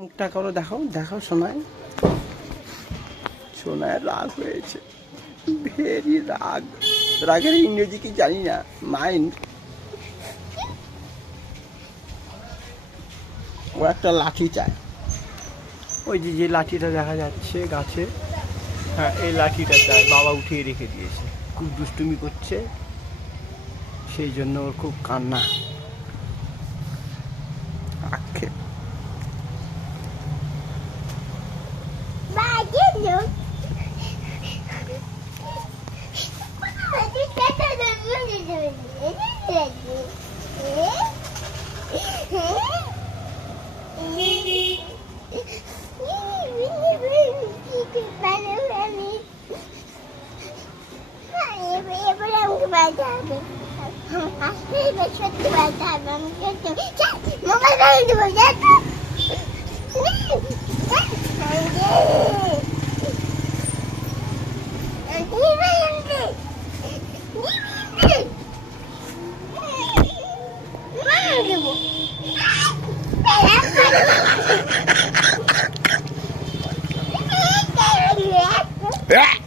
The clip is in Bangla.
মুখটা করো, দেখাও দেখাও সোনায়। সোনায় রাগ হয়েছে, ভেরি রাগ। রাগের ইংরেজি কি জানি না, মাইন্ড। ও একটা লাঠি চায়, ওই যে যে লাঠিটা দেখা যাচ্ছে গাছে, হ্যাঁ এই লাঠিটা চায়। বাবা উঠিয়ে রেখে দিয়েছে, খুব দুষ্টুমি করছে, সেই জন্য ওর খুব কান্না। আক্ষেপ। Yeah.